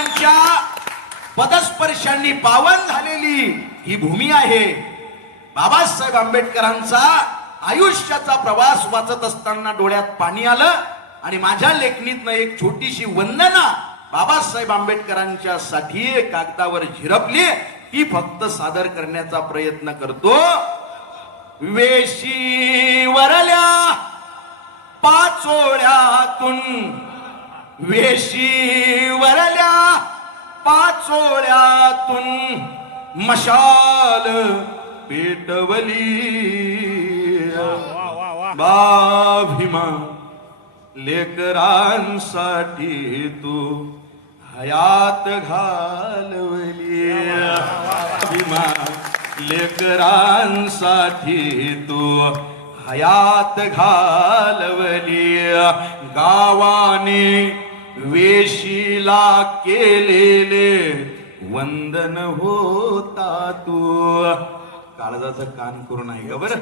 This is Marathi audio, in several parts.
महाराजांच्या पदस्पर्शांनी पावन झालेली ही भूमी आहे. बाबासाहेब आंबेडकरांचा आयुष्याचा प्रवास वाचत असताना डोळ्यात पाणी आलं आणि माझ्या लेखणीतनं एक छोटीशी वंदना बाबासाहेब आंबेडकरांच्या साठी कागदावर झिरपली ती फक्त सादर करण्याचा प्रयत्न करतो. वेशी वरल्या पाचोळ्यातून वेशी वरल्या पाचोळ्यातून मशाल पेटवली. बाभिमा लेकरांसाठी तू हयात घालवली. भीमा लेकरांसाठी तू हयात घालवली. गावाने वेशीला केलेले वंदन होता तू. काळजाचं कान करून आहे का बरं.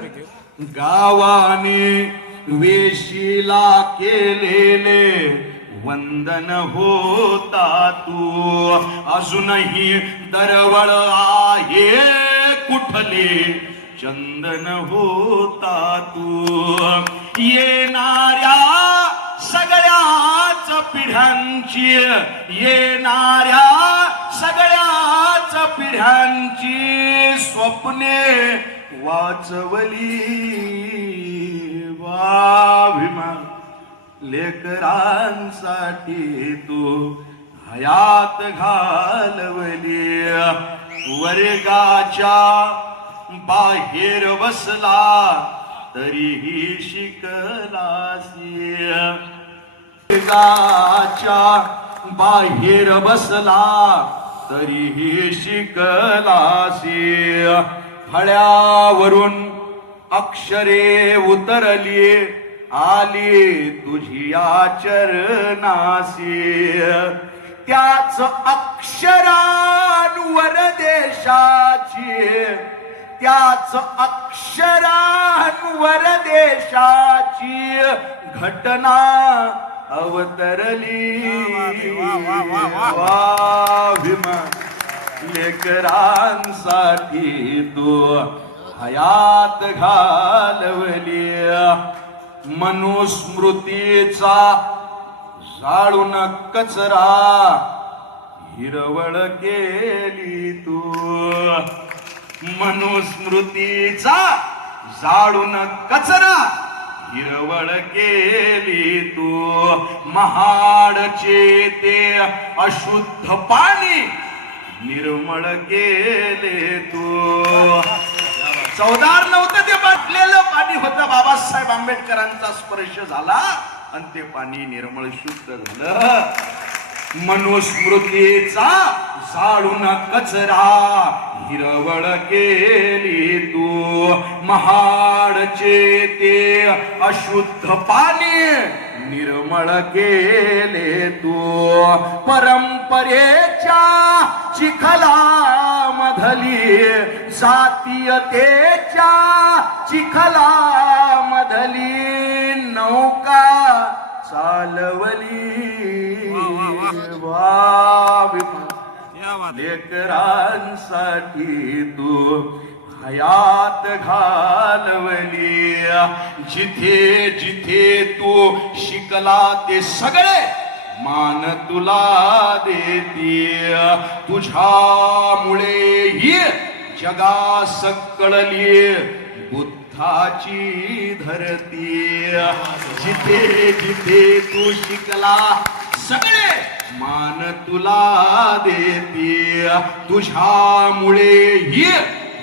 गावाने वेशीला केलेले वंदन होता तू. अजूनही दरवळ आहे कुठले चंदन होता तू. येणाऱ्या सगळ्या पिढ्यांची येणाऱ्या सगळ्याच पिढ्यांची स्वप्ने वाचवली. वाभिमान लेकरांसाठी तू हयात घालवली. वर्गाच्या बाहेर बसला तरीही शिकलासी. वर्गाच्या बाहेर बसला तरीही शिकलासी. फळ्यावरून अक्षरे उतरली आली तुझी आचरणासी. त्याच अक्षरांवर देशाची त्याच अक्षरांवर देशाची घटना अवतरली. वाभिमा लेकरांसाठी तू हयात घालवली. मनुस्मृतीचा जाळून कचरा हिरवळ केली तू. मनुस्मृतीचा जाळून कचरा हिरवळ केली तू. महाडचे ते अशुद्ध पाणी निर्मळ केले तू. चौदार नव्हतं ते बाटलेलं पाणी होतं. बाबासाहेब आंबेडकरांचा स्पर्श झाला आणि ते पाणी निर्मळ शुद्ध झालं. मनुस्मृतीचा जाळून कचरा. हिरवळ केली तू महाडचे ते अशुद्ध पाणी निर्मळ केले तू परंपरेच्या चिखला मधली जातीयतेच्या चिखला मधली नौका चालवली. वाविमा लेकरांसाठी तू हयात घालवली. जिथे जिथे तू शिकला ते सगळे मान तुला देते. तुझ्यामुळे ही जगा सकळली बुद्धाची धरती. जिथे जिथे तू शिकला सगळे. मान तुला देते तुझ्यामुळे ही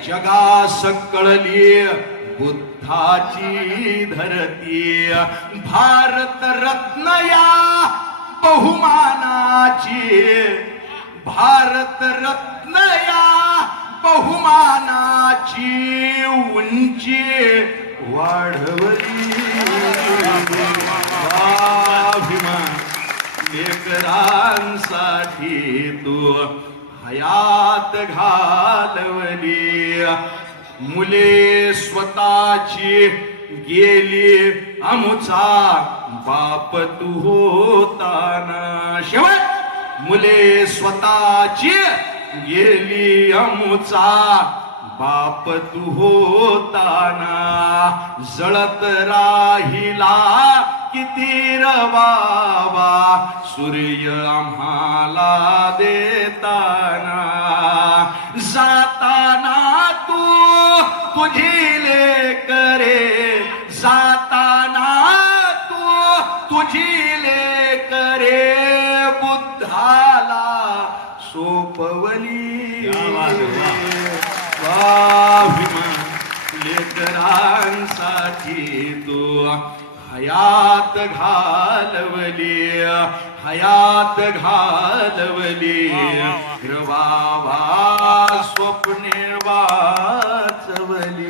जगा सकळली बुद्धाची धरती भारत रत्न या बहुमानाची. भारत रत्न या बहुमानाची उंची वाढवली. लेकरांसाठी तू हयात घालवली. मुले स्वतःची गेली आमुचा बाप तू होताना. शेवट मुले स्वतःची गेली अमुचा बाप तू होताना. जळत राहिला किती रवावा सूर्य आम्हाला देताना. जाताना तू तुझी लेकरे जाताना तू तुझी लेकरे बुद्धाला सोपवली. लेकरांसाठी तू हयात घालवली हयात घालवली हिरवावा स्वप्ने वाचवली